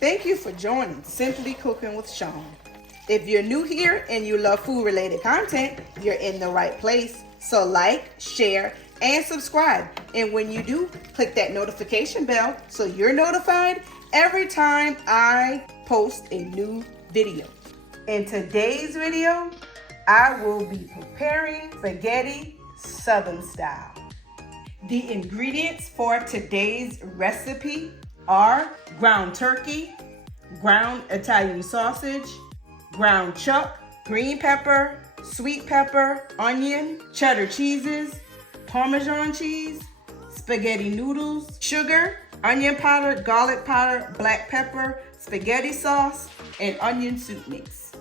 Thank you for joining Simply Cooking with Shawn. If you're new here and you love food-related content, you're in the right place. So like, share, and subscribe. And when you do, click that notification bell so you're notified every time I post a new video. In today's video, I will be preparing spaghetti Southern style. The ingredients for today's recipe are ground turkey, ground Italian sausage, ground chuck, green pepper, sweet pepper, onion, cheddar cheeses, Parmesan cheese, spaghetti noodles, sugar, onion powder, garlic powder, black pepper, spaghetti sauce, and onion soup mix.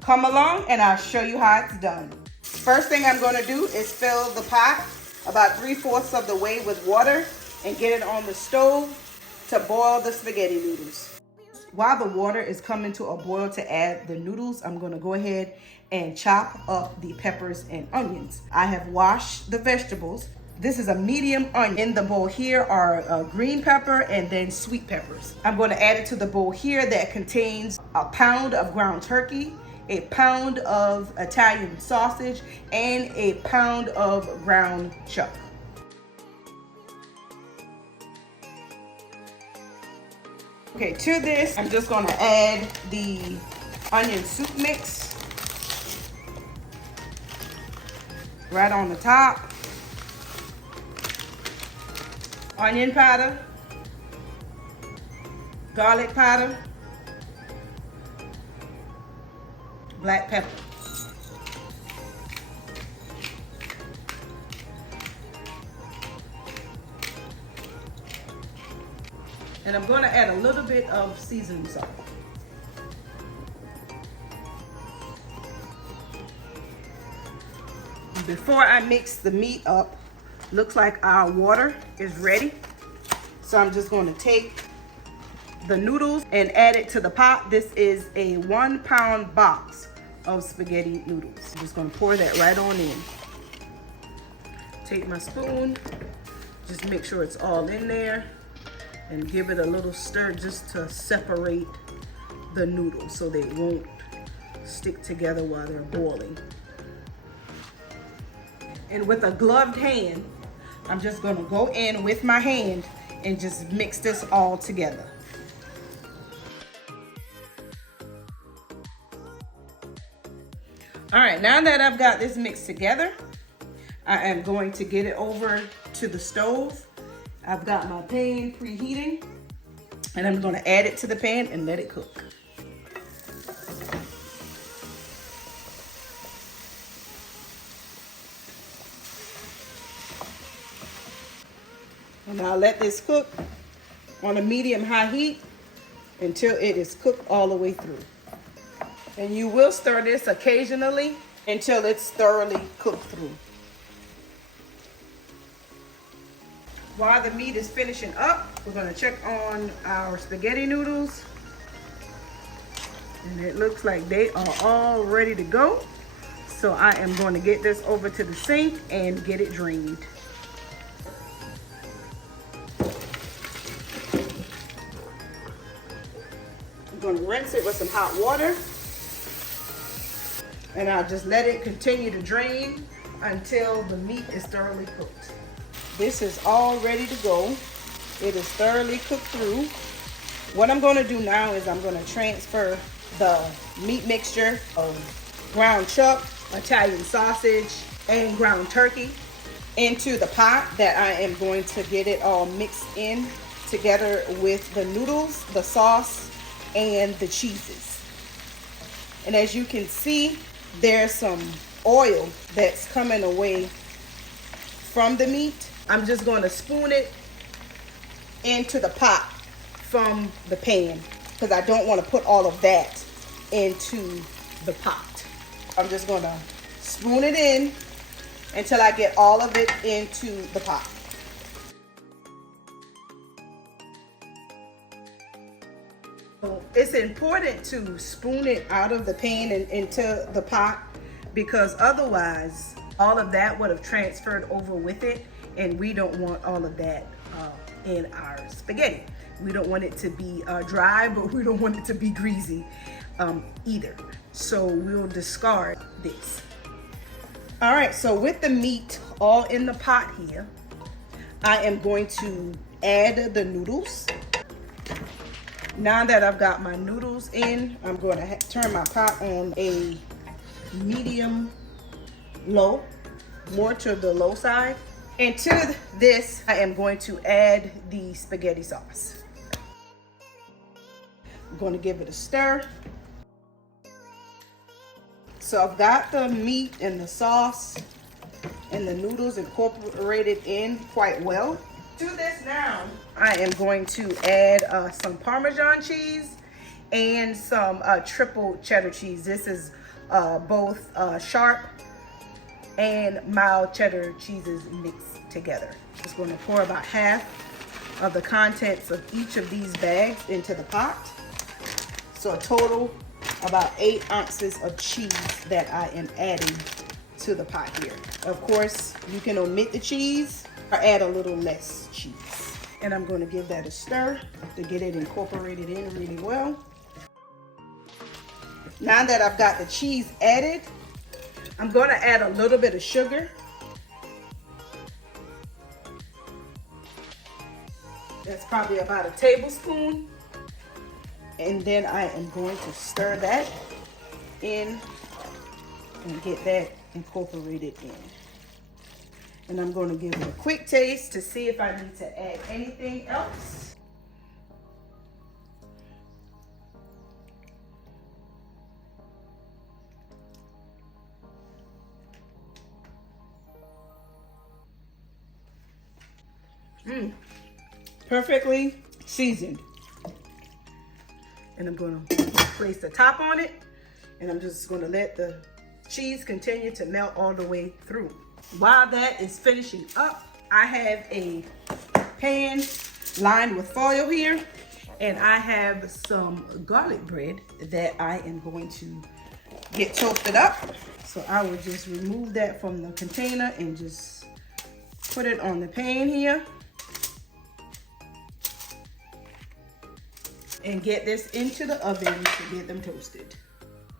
Come along and I'll show you how it's done. First thing I'm going to do is fill the pot about 3/4 of the way with water and get it on the stove to boil the spaghetti noodles. While the water is coming to a boil to add the noodles, I'm going to go ahead and chop up the peppers and onions. I have washed the vegetables. This is a medium onion. In the bowl here are green pepper and then sweet peppers. I'm going to add it to the bowl here that contains a pound of ground turkey, a pound of Italian sausage, and a pound of ground chuck. Okay, to this, I'm just gonna add the onion soup mix right on the top. Onion powder, garlic powder, black pepper. And I'm going to add a little bit of seasoning salt. Before I mix the meat up, looks like our water is ready. So I'm just going to take the noodles and add it to the pot. This is a 1 pound box of spaghetti noodles. I'm just going to pour that right on in. Take my spoon, just make sure it's all in there, and give it a little stir just to separate the noodles so they won't stick together while they're boiling. And with a gloved hand, I'm just going to go in with my hand and just mix this all together. All right, now that I've got this mixed together, I am going to get it over to the stove. I've got my pan preheating, and I'm going to add it to the pan and let it cook. And I'll let this cook on a medium-high heat until it is cooked all the way through. And you will stir this occasionally until it's thoroughly cooked through. While the meat is finishing up, we're going to check on our spaghetti noodles. And it looks like they are all ready to go. So I am going to get this over to the sink and get it drained. I'm going to rinse it with some hot water. And I'll just let it continue to drain until the meat is thoroughly cooked. This is all ready to go. It is thoroughly cooked through. What I'm going to do now is I'm going to transfer the meat mixture of ground chuck, Italian sausage, and ground turkey into the pot that I am going to get it all mixed in together with the noodles, the sauce, and the cheeses. And as you can see, there's some oil that's coming away from the meat. I'm just going to spoon it into the pot from the pan because I don't want to put all of that into the pot. I'm just going to spoon it in until I get all of it into the pot. So it's important to spoon it out of the pan and into the pot because otherwise all of that would have transferred over with it, and we don't want all of that in our spaghetti. We don't want it to be dry, but we don't want it to be greasy either. So we'll discard this. All right, so with the meat all in the pot here, I am going to add the noodles. Now that I've got my noodles in, I'm going to turn my pot on a medium low, more to the low side. And to this, I am going to add the spaghetti sauce. I'm going to give it a stir. So I've got the meat and the sauce and the noodles incorporated in quite well. To this now, I am going to add some Parmesan cheese and some triple cheddar cheese. This is both sharp and mild cheddar cheeses mixed together. Just going to pour about half of the contents of each of these bags into the pot. So a total about 8 ounces of cheese that I am adding to the pot here. Of course, you can omit the cheese or add a little less cheese. And I'm going to give that a stir to get it incorporated in really well. Now that I've got the cheese added, I'm going to add a little bit of sugar. That's probably about a tablespoon. And then I am going to stir that in and get that incorporated in. And I'm going to give it a quick taste to see if I need to add anything else. Perfectly seasoned. And I'm going to place the top on it, and I'm just going to let the cheese continue to melt all the way through. While that is finishing up, I have a pan lined with foil here, and I have some garlic bread that I am going to get toasted up. So I will just remove that from the container and just put it on the pan here. And get this into the oven to get them toasted.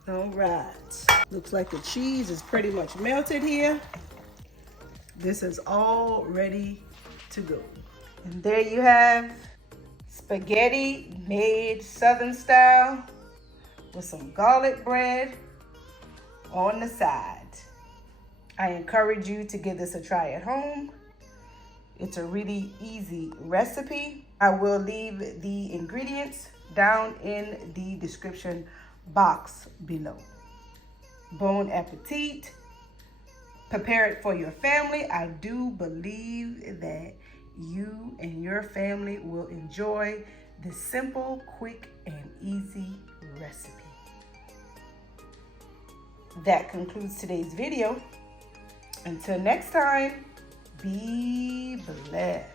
All right, looks like the cheese is pretty much melted here. This is all ready to go. And there you have spaghetti made Southern style with some garlic bread on the side. I encourage you to give this a try at home. It's a really easy recipe. I will leave the ingredients down in the description box below. Bon appetit. Prepare it for your family. I do believe that you and your family will enjoy this simple, quick, and easy recipe. That concludes today's video. Until next time, be blessed.